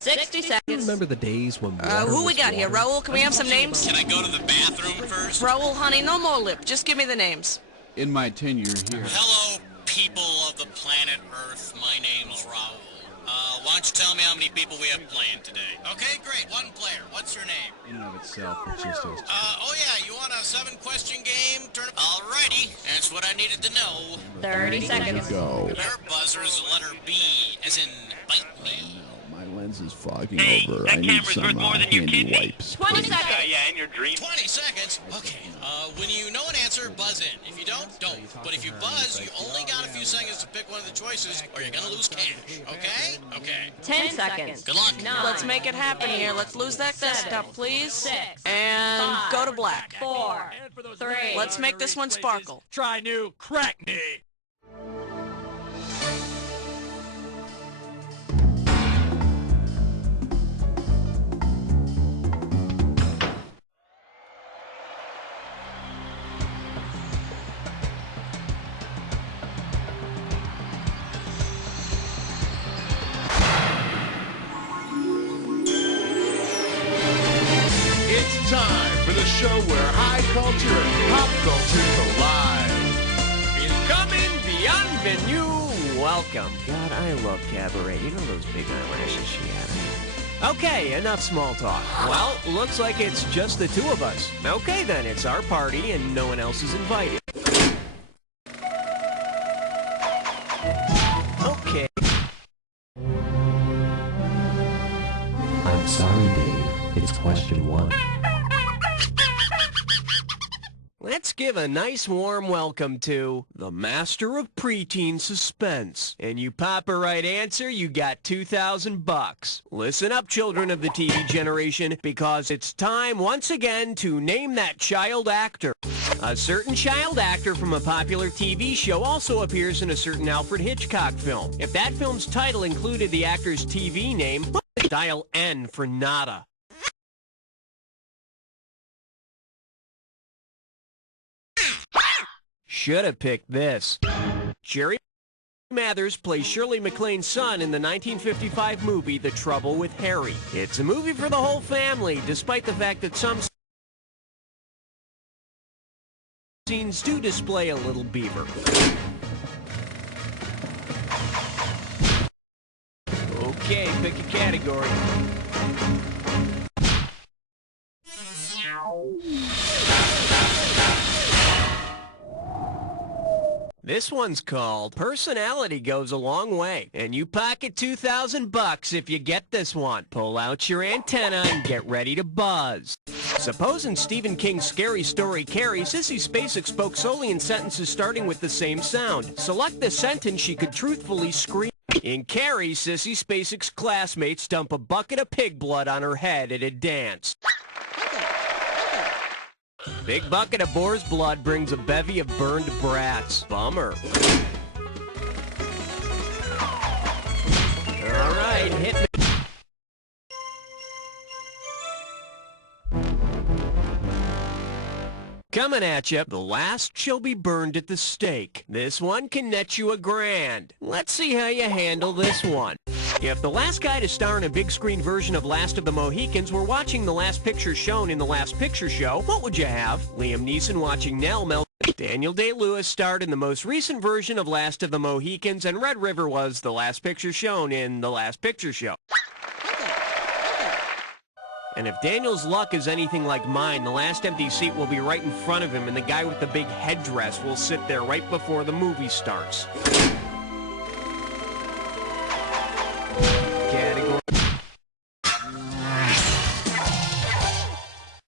60 seconds. Remember the days when water Who we was got here? water? Raul, can we have some names? Can I go to the bathroom first? Raul, honey, no more lip. Just give me the names. In my tenure here. Hello, people of the planet Earth. My name's Raul. Why don't you tell me how many people we have playing today? Okay, great. One player. What's your name? In and of itself, it's just us. Oh yeah, you want a 7-question game? Alrighty, that's what I needed to know. 30 seconds. Go. Your buzzer is the letter B, as in bite me. My lens is fogging Hey, over. that I need camera's some worth more than your handy kidney. wipes. 20 please. seconds. Yeah, in your dreams. 20 seconds? Okay. When you know an answer, buzz in. If you don't, don't. But if you buzz, you only got a few seconds to pick one of the choices, or you're gonna lose cash. Okay? Okay. 10 seconds. Good luck. Let's make it happen here. Let's lose that desktop, please. And go to black. 4, 3. Let's make this one sparkle. Try new crack me. It's time for the show where high culture and pop culture collide. Incoming Beyond Menu. Welcome. God, I love Cabaret. You know those big eyelashes she had. Okay, enough small talk. Well, looks like it's just the two of us. Okay then, it's our party and no one else is invited. Okay. I'm sorry, Dave. It's question 1. Let's give a nice warm welcome to the master of preteen suspense. And you pop a right answer, you got $2,000. Listen up, children of the TV generation, because it's time once again to name that child actor. A certain child actor from a popular TV show also appears in a certain Alfred Hitchcock film. If that film's title included the actor's TV name, dial N for nada. Should have picked this. Jerry Mathers plays Shirley MacLaine's son in the 1955 movie The Trouble with Harry. It's a movie for the whole family, despite the fact that some scenes do display a little beaver. Okay, pick a category. This one's called Personality Goes a Long Way, and you pocket $2,000 if you get this one. Pull out your antenna and get ready to buzz. Supposing Stephen King's scary story Carrie, Sissy Spacek spoke solely in sentences starting with the same sound. Select the sentence she could truthfully scream. In Carrie, Sissy Spacek's classmates dump a bucket of pig blood on her head at a dance. Big bucket of boar's blood brings a bevy of burned brats. Bummer. All right, hit me. Coming at you, the last shall be burned at the stake. This one can net you $1,000. Let's see how you handle this one. If the last guy to star in a big screen version of Last of the Mohicans were watching the last picture shown in the Last Picture Show, what would you have? Liam Neeson watching Nell melt. Daniel Day-Lewis starred in the most recent version of Last of the Mohicans, and Red River was the last picture shown in the Last Picture Show. And if Daniel's luck is anything like mine, the last empty seat will be right in front of him, and the guy with the big headdress will sit there right before the movie starts. Category.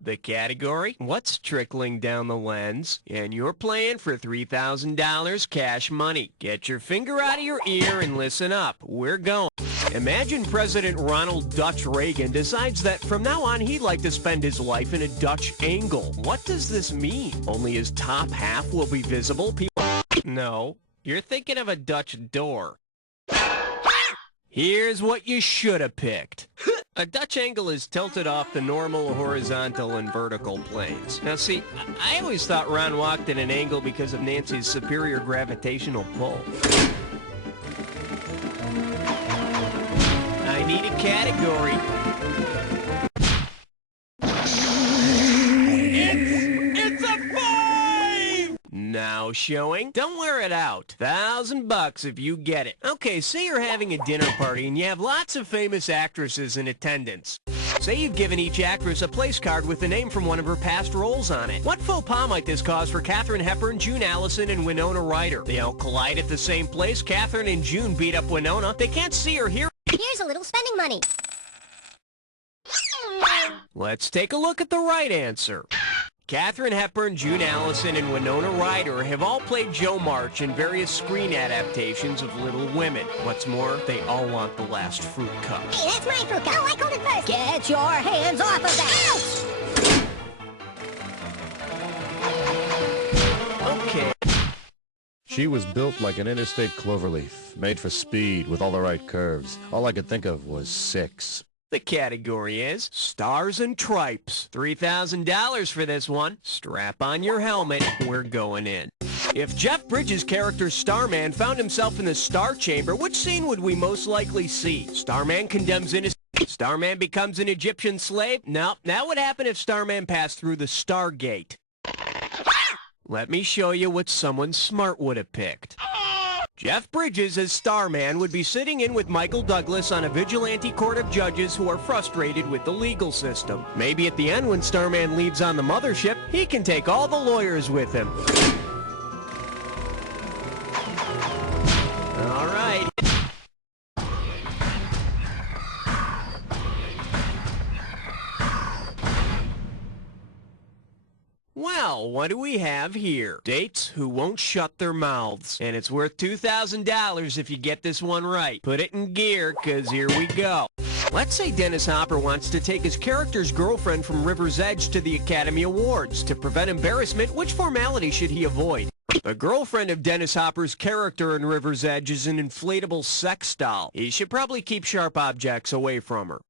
The category, what's trickling down the lens? And you're playing for $3,000 cash money. Get your finger out of your ear and listen up. We're going. Imagine President Ronald Dutch Reagan decides that from now on he'd like to spend his life in a Dutch angle. What does this mean? Only his top half will be visible? People. No, you're thinking of a Dutch door. Here's what you should have picked. A Dutch angle is tilted off the normal horizontal and vertical planes. Now see, I always thought Ron walked at an angle because of Nancy's superior gravitational pull. I need need a category. It's a 5! Now showing. Don't wear it out. $1,000 if you get it. Okay, say you're having a dinner party and you have lots of famous actresses in attendance. Say you've given each actress a place card with the name from one of her past roles on it. What faux pas might this cause for Katharine Hepburn, June Allison, and Winona Ryder? They all collide at the same place. Katharine and June beat up Winona. They can't see or hear. Here's a little spending money. Let's take a look at the right answer. Katharine Hepburn, June Allison, and Winona Ryder have all played Jo March in various screen adaptations of Little Women. What's more, they all want the last fruit cup. Hey, that's my fruit cup. Oh, I called it first. Get your hands off of that. Okay. She was built like an interstate cloverleaf, made for speed with all the right curves. All I could think of was 6. The category is Stars and Tripes. $3,000 for this one. Strap on your helmet. We're going in. If Jeff Bridges' character Starman found himself in the Star Chamber, which scene would we most likely see? Starman condemns innocent. Starman becomes an Egyptian slave? No, that would happen if Starman passed through the Stargate. Let me show you what someone smart would have picked. Jeff Bridges as Starman would be sitting in with Michael Douglas on a vigilante court of judges who are frustrated with the legal system. Maybe at the end when Starman leaves on the mothership, he can take all the lawyers with him. All right. Well, what do we have here? Dates who won't shut their mouths. And it's worth $2,000 if you get this one right. Put it in gear, 'cause here we go. Let's say Dennis Hopper wants to take his character's girlfriend from River's Edge to the Academy Awards. To prevent embarrassment, which formality should he avoid? The girlfriend of Dennis Hopper's character in River's Edge is an inflatable sex doll. He should probably keep sharp objects away from her.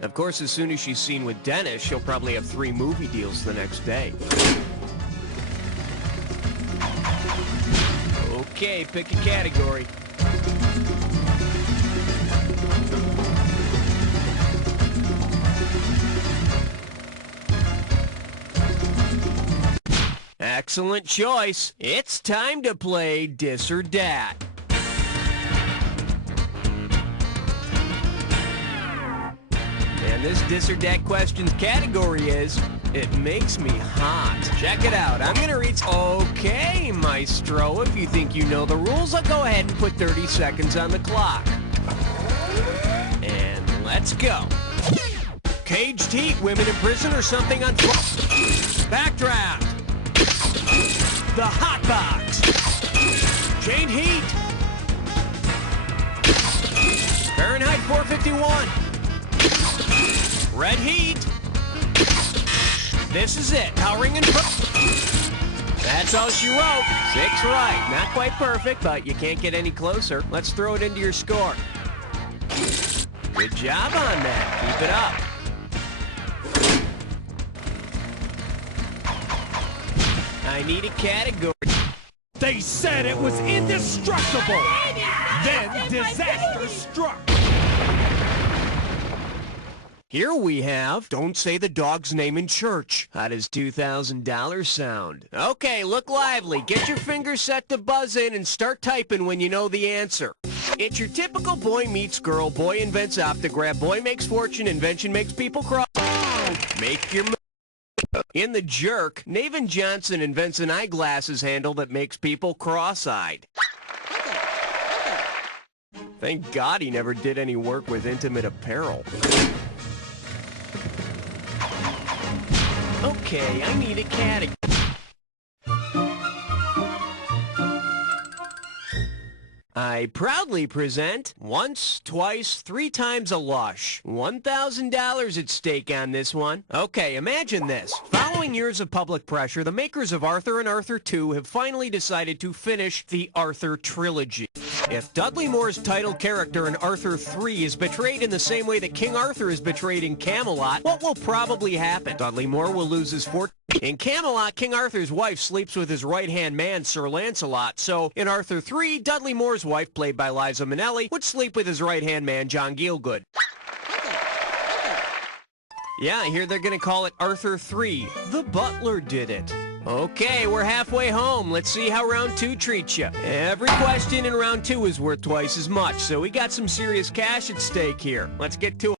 Of course, as soon as she's seen with Dennis, she'll probably have 3 movie deals the next day. Okay, pick a category. Excellent choice. It's time to play Dis or Dat. And this Dis or Dat questions category is, it makes me hot. Check it out. I'm going to read... Okay, Maestro, if you think you know the rules, I'll go ahead and put 30 seconds on the clock. And let's go. Caged heat, women in prison or something on... Backdraft. The hot box. Chained heat. Fahrenheit 451. Red heat. This is it. Powering and... That's all she wrote. 6 right. Not quite perfect, but you can't get any closer. Let's throw it into your score. Good job on that. Keep it up. I need a category. They said it was indestructible. Then disaster struck. Here we have, don't say the dog's name in church. How does $2,000 sound? Okay, look lively. Get your fingers set to buzz in and start typing when you know the answer. It's your typical boy meets girl, boy invents optograph, boy makes fortune, invention makes people cry. Make your move. In The Jerk, Navin Johnson invents an eyeglasses handle that makes people cross-eyed. Thank God he never did any work with intimate apparel. Okay, I need a category. I proudly present Once, Twice, 3 Times a Lush. $1,000 at stake on this one. Okay, imagine this. Following years of public pressure, the makers of Arthur and Arthur 2 have finally decided to finish the Arthur trilogy. If Dudley Moore's title character in Arthur 3 is betrayed in the same way that King Arthur is betrayed in Camelot, what will probably happen? Dudley Moore will lose his fortune. In Camelot, King Arthur's wife sleeps with his right-hand man, Sir Lancelot. So, in Arthur 3, Dudley Moore's wife, played by Liza Minnelli, would sleep with his right-hand man, John Gielgud. Yeah, I hear they're gonna call it Arthur 3. The Butler Did It. Okay, we're halfway home. Let's see how round 2 treats you. Every question in round 2 is worth twice as much, so we got some serious cash at stake here. Let's get to it.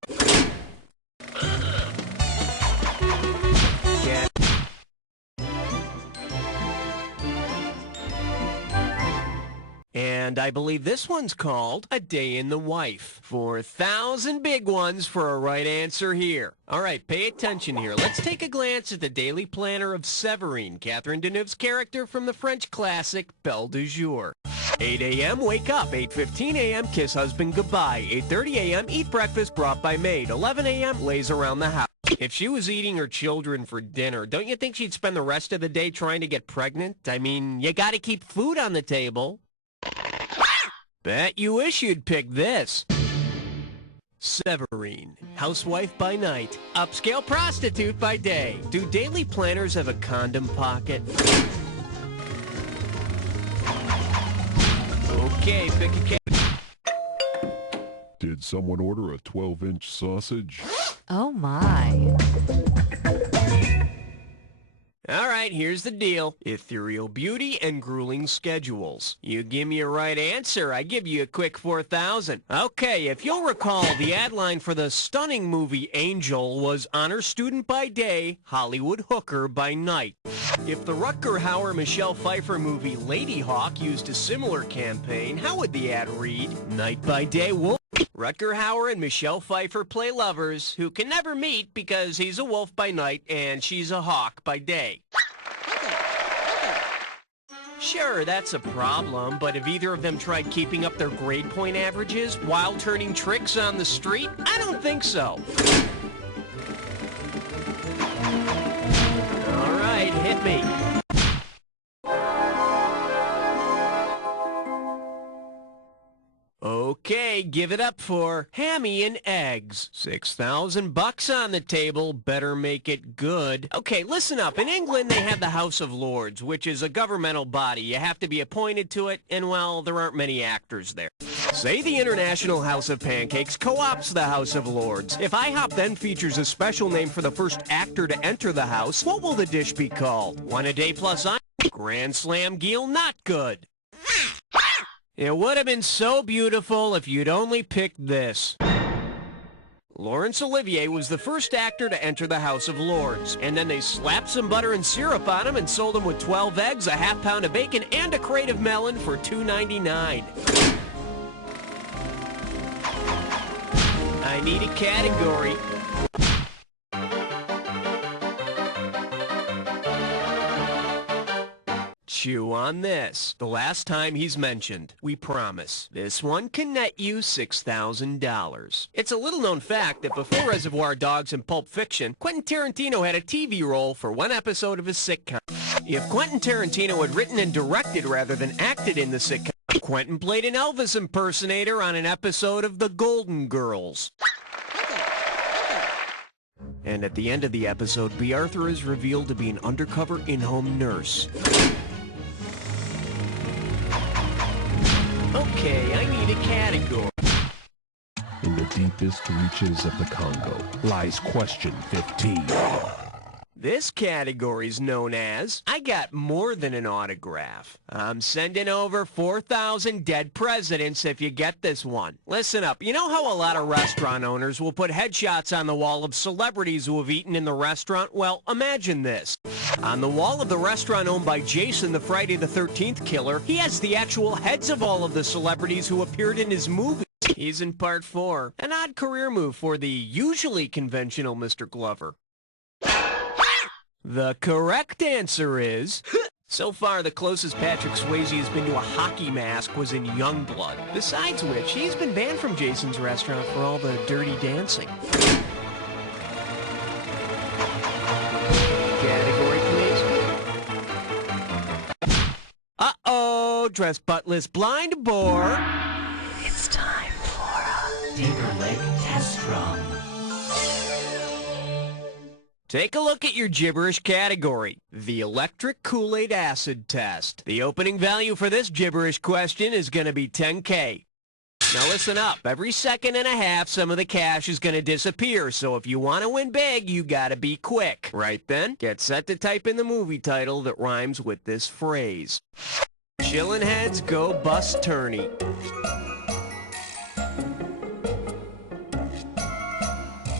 And I believe this one's called A Day in the Wife. 4,000 big ones for a right answer here. All right, pay attention here. Let's take a glance at the daily planner of Séverine, Catherine Deneuve's character from the French classic Belle de Jour. 8 a.m., wake up. 8:15 a.m., kiss husband goodbye. 8:30 a.m., eat breakfast brought by maid. 11 a.m., lays around the house. If she was eating her children for dinner, don't you think she'd spend the rest of the day trying to get pregnant? I mean, you gotta keep food on the table. Bet you wish you'd pick this. Séverine, housewife by night, upscale prostitute by day. Do daily planners have a condom pocket? Okay, pick a cake. Did someone order a 12-inch sausage? Oh my. All right, here's the deal. Ethereal beauty and grueling schedules. You give me a right answer, I give you a quick 4,000. Okay, if you'll recall, the ad line for the stunning movie Angel was honor student by day, Hollywood hooker by night. If the Rutger Hauer-Michelle Pfeiffer movie Lady Hawk used a similar campaign, how would the ad read? Night by day wolf. Rutger Hauer and Michelle Pfeiffer play lovers who can never meet because he's a wolf by night and she's a hawk by day. Sure, that's a problem, but have either of them tried keeping up their grade point averages while turning tricks on the street? I don't think so. All right, hit me. Okay, give it up for Hammy and Eggs. 6,000 bucks on the table. Better make it good. Okay, listen up. In England, they have the House of Lords, which is a governmental body. You have to be appointed to it, and, well, there aren't many actors there. Say the International House of Pancakes co-opts the House of Lords. If IHOP then features a special name for the first actor to enter the house, what will the dish be called? One a day plus I? Grand Slam Geel not good. It would have been so beautiful if you'd only picked this. Laurence Olivier was the first actor to enter the House of Lords, and then they slapped some butter and syrup on him and sold him with 12 eggs, a half pound of bacon, and a crate of melon for $2.99. I need a category. Chew on this. The last time he's mentioned, we promise. This one can net you $6,000. It's a little-known fact that before Reservoir Dogs and Pulp Fiction, Quentin Tarantino had a TV role for one episode of his sitcom. If Quentin Tarantino had written and directed rather than acted in the sitcom, Quentin played an Elvis impersonator on an episode of The Golden Girls. And at the end of the episode, B. Arthur is revealed to be an undercover in-home nurse. Okay, I need a category. In the deepest reaches of the Congo lies question 15. This category is known as, I got more than an autograph. I'm sending over 4,000 dead presidents if you get this one. Listen up, you know how a lot of restaurant owners will put headshots on the wall of celebrities who have eaten in the restaurant? Well, imagine this. On the wall of the restaurant owned by Jason, the Friday the 13th killer, he has the actual heads of all of the celebrities who appeared in his movie. He's in part 4. An odd career move for the usually conventional Mr. Glover. The correct answer is... So far, the closest Patrick Swayze has been to a hockey mask was in Youngblood. Besides which, he's been banned from Jason's restaurant for all the dirty dancing. Category, please. Uh-oh, dress buttless blind boar. It's time for a Tinker Leg Test Drum. Take a look at your gibberish category, the electric Kool-Aid acid test. The opening value for this gibberish question is going to be $10K. Now listen up. Every second and a half, some of the cash is going to disappear, so if you want to win big, you got to be quick. Right then, get set to type in the movie title that rhymes with this phrase. Chillin' heads go bust tourney.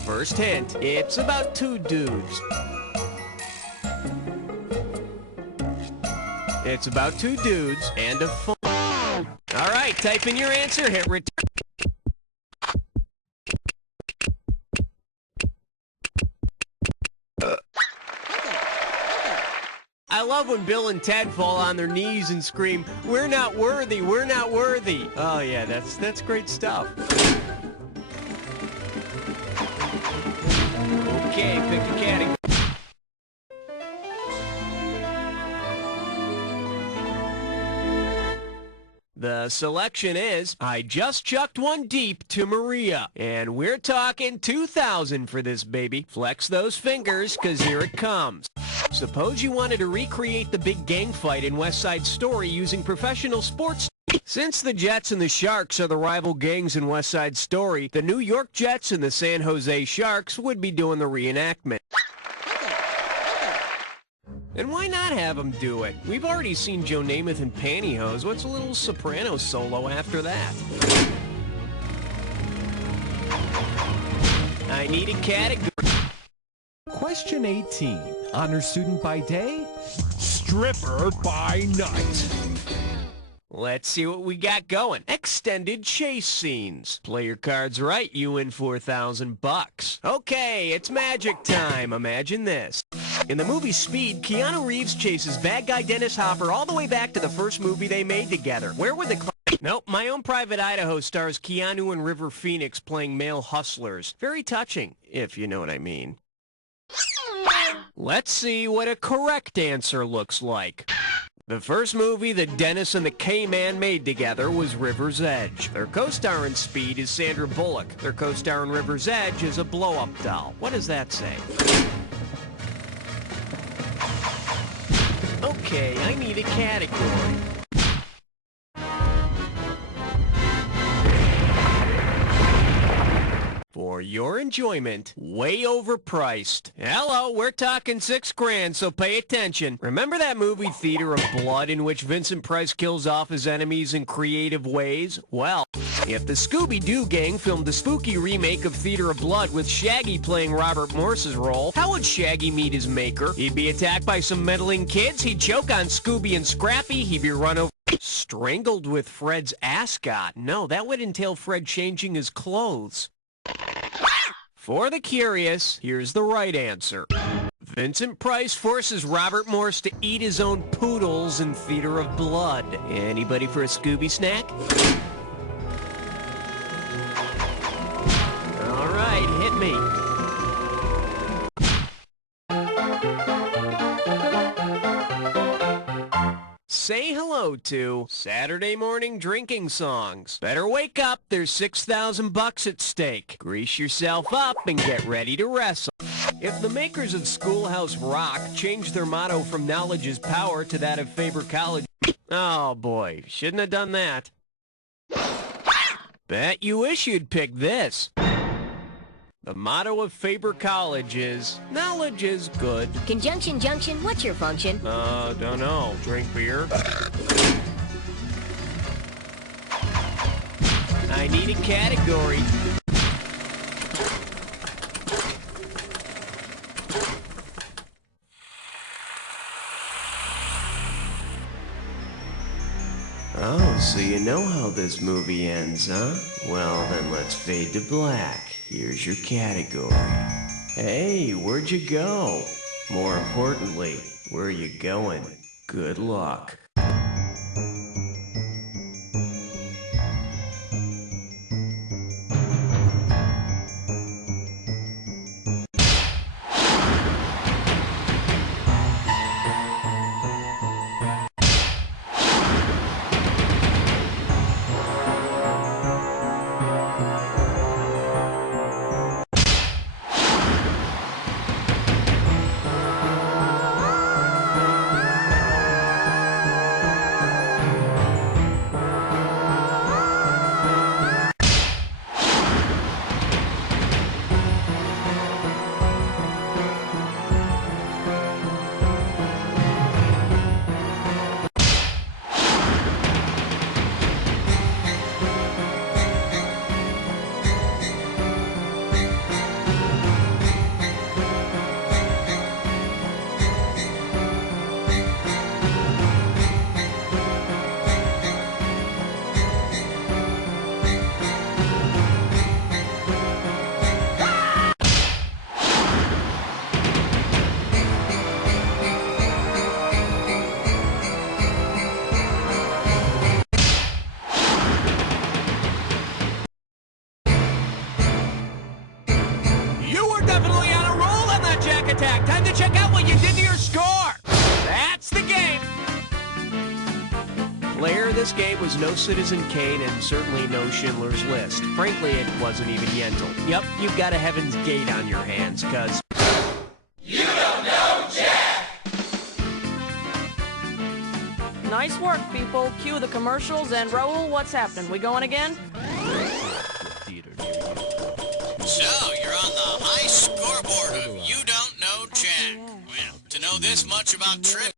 First hint, it's about two dudes. It's about two dudes and a phone. All right, type in your answer, hit return. I love when Bill and Ted fall on their knees and scream, "We're not worthy, we're not worthy." Oh yeah, that's great stuff. Okay, pick a category. The selection is, I just chucked one deep to Maria. And we're talking 2,000 for this baby. Flex those fingers, cause here it comes. Suppose you wanted to recreate the big gang fight in West Side Story using professional sports. Since the Jets and the Sharks are the rival gangs in West Side Story, the New York Jets and the San Jose Sharks would be doing the reenactment. And why not have them do it? We've already seen Joe Namath in pantyhose. What's a little soprano solo after that? I need a category. Question 18. Honor student by day, stripper by night. Let's see what we got going. Extended chase scenes. Play your cards right, you win 4,000 bucks. Okay, it's magic time. Imagine this. In the movie Speed, Keanu Reeves chases bad guy Dennis Hopper all the way back to the first movie they made together. Where would the Nope, My Own Private Idaho stars Keanu and River Phoenix playing male hustlers. Very touching, if you know what I mean. Let's see what a correct answer looks like. The first movie that Dennis and the K-Man made together was River's Edge. Their co-star in Speed is Sandra Bullock. Their co-star in River's Edge is a blow-up doll. What does that say? Okay, I need a category. For your enjoyment, way overpriced. Hello, we're talking $6 grand, so pay attention. Remember that movie Theater of Blood in which Vincent Price kills off his enemies in creative ways? Well, if the Scooby-Doo gang filmed a spooky remake of Theater of Blood with Shaggy playing Robert Morse's role, how would Shaggy meet his maker? He'd be attacked by some meddling kids, he'd choke on Scooby and Scrappy, he'd be run over, strangled with Fred's ascot. No, that would entail Fred changing his clothes. For the curious, here's the right answer. Vincent Price forces Robert Morse to eat his own poodles in Theater of Blood. Anybody for a Scooby snack? All right, hit me. Say hello to Saturday morning drinking songs. Better wake up, there's 6,000 bucks at stake. Grease yourself up and get ready to wrestle. If the makers of Schoolhouse Rock changed their motto from knowledge is power to that of Faber College... Oh boy, shouldn't have done that. Bet you wish you'd picked this. The motto of Faber College is, knowledge is good. Conjunction junction, what's your function? Don't know. Drink beer? I need a category. Oh, so you know how this movie ends, huh? Well, then let's fade to black. Here's your category. Hey, where'd you go? More importantly, where are you going? Good luck. Shark attack. Time to check out what you did to your score. That's the game. Player of this game was no Citizen Kane and certainly no Schindler's List. Frankly, it wasn't even Yentl. Yep, you've got a Heaven's Gate on your hands, cuz... You don't know Jack! Nice work, people. Cue the commercials, and Raoul, what's happening? We going again? So, you're on the high scoreboard of You Don't Know Jack. Well, to know this much about trivia...